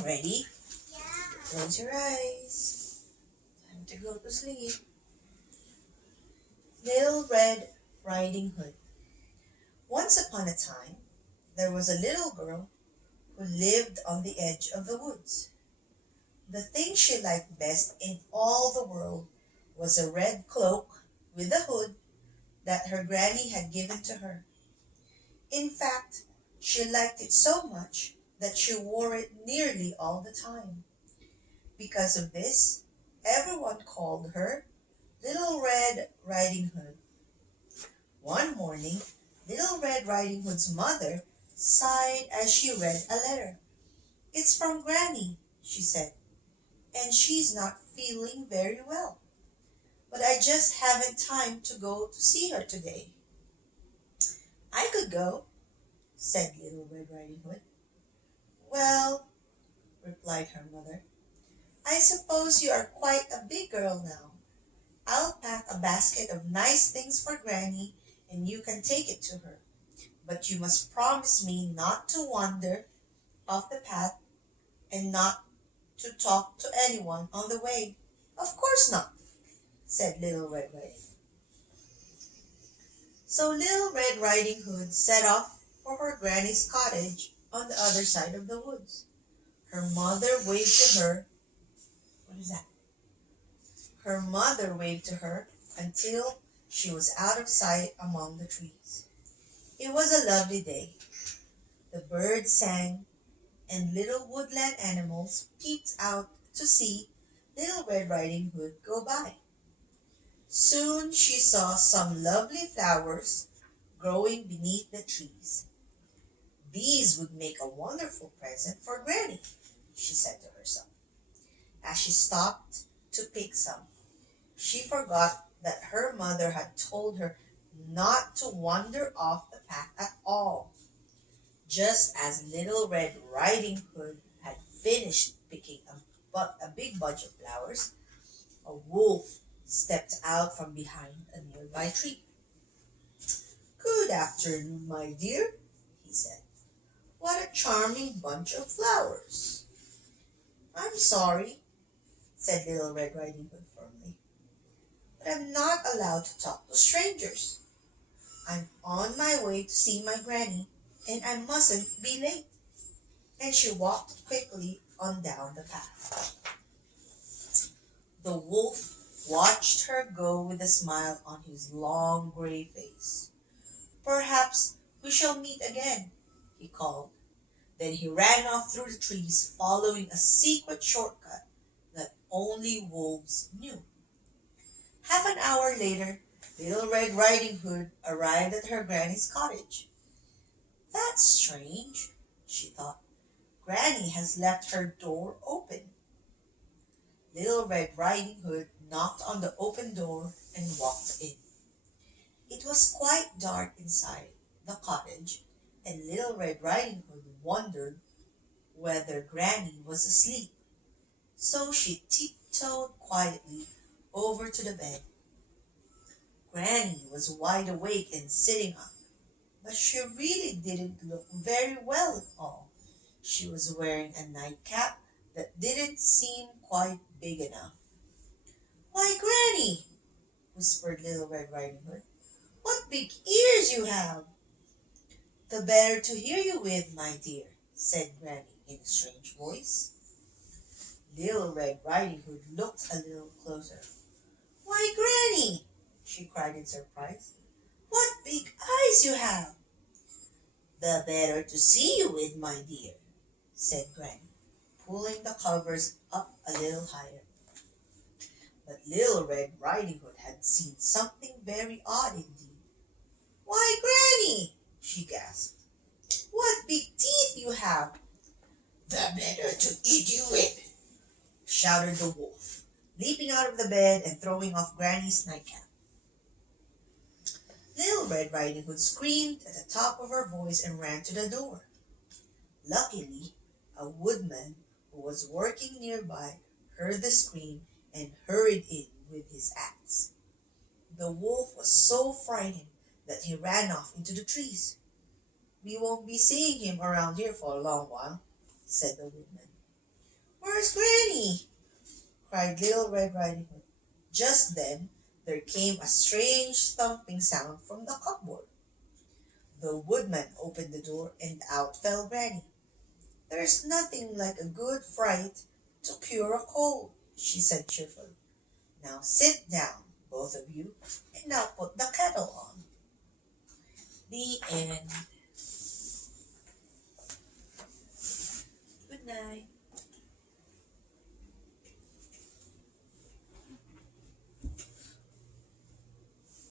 Ready? Close your eyes. Time to go to sleep. Little Red Riding Hood. Once upon a time, there was a little girl who lived on the edge of the woods. The thing she liked best in all the world was a red cloak with a hood that her granny had given to her. In fact, she liked it so much that she wore it nearly all the time. Because of this, everyone called her Little Red Riding Hood. One morning, Little Red Riding Hood's mother sighed as she read a letter. "It's from Granny," she said, "and she's not feeling very well. But I just haven't time to go to see her today." "I could go," said Little Red Riding Hood. "Well," replied her mother, "I suppose you are quite a big girl now. I'll pack a basket of nice things for Granny and you can take it to her. But you must promise me not to wander off the path and not to talk to anyone on the way." "Of course not," said Little Red Riding Hood. So Little Red Riding Hood set off for her granny's cottage on the other side of the woods. Her mother waved to her. What is that? Her mother waved to her until she was out of sight among the trees. It was a lovely day. The birds sang, and little woodland animals peeped out to see Little Red Riding Hood go by. Soon she saw some lovely flowers growing beneath the trees. "These would make a wonderful present for Granny," she said to herself. As she stopped to pick some, she forgot that her mother had told her not to wander off the path at all. Just as Little Red Riding Hood had finished picking a big bunch of flowers, a wolf stepped out from behind a nearby tree. "Good afternoon, my dear," he said. "What a charming bunch of flowers." "I'm sorry," said Little Red Riding Hood firmly, "but I'm not allowed to talk to strangers. I'm on my way to see my granny, and I mustn't be late." And she walked quickly on down the path. The wolf watched her go with a smile on his long gray face. "Perhaps we shall meet again," he called. Then he ran off through the trees, following a secret shortcut that only wolves knew. Half an hour later, Little Red Riding Hood arrived at her granny's cottage. "That's strange," she thought. "Granny has left her door open." Little Red Riding Hood knocked on the open door and walked in. It was quite dark inside the cottage, and Little Red Riding Hood wondered whether Granny was asleep. So she tiptoed quietly over to the bed. Granny was wide awake and sitting up, but she really didn't look very well at all. She was wearing a nightcap that didn't seem quite big enough. "Why, Granny," whispered Little Red Riding Hood, "what big ears you have!" "The better to hear you with, my dear," said Granny in a strange voice. Little Red Riding Hood looked a little closer. "Why, Granny!" she cried in surprise. "What big eyes you have!" "The better to see you with, my dear," said Granny, pulling the covers up a little higher. But Little Red Riding Hood had seen something very odd indeed. "Why, Granny!" she gasped. "What big teeth you have!" "The better to eat you with," shouted the wolf, leaping out of the bed and throwing off Granny's nightcap. Little Red Riding Hood screamed at the top of her voice and ran to the door. Luckily, a woodman who was working nearby heard the scream and hurried in with his axe. The wolf was so frightened that he ran off into the trees. "We won't be seeing him around here for a long while," said the woodman. Where's Granny? Cried Little Red Riding Hood. Just then there came a strange thumping sound from the cupboard. The woodman opened the door and out fell Granny. There's nothing like a good fright to cure a cold, she said cheerfully. Now sit down, both of you, and I'll put the kettle on. The end.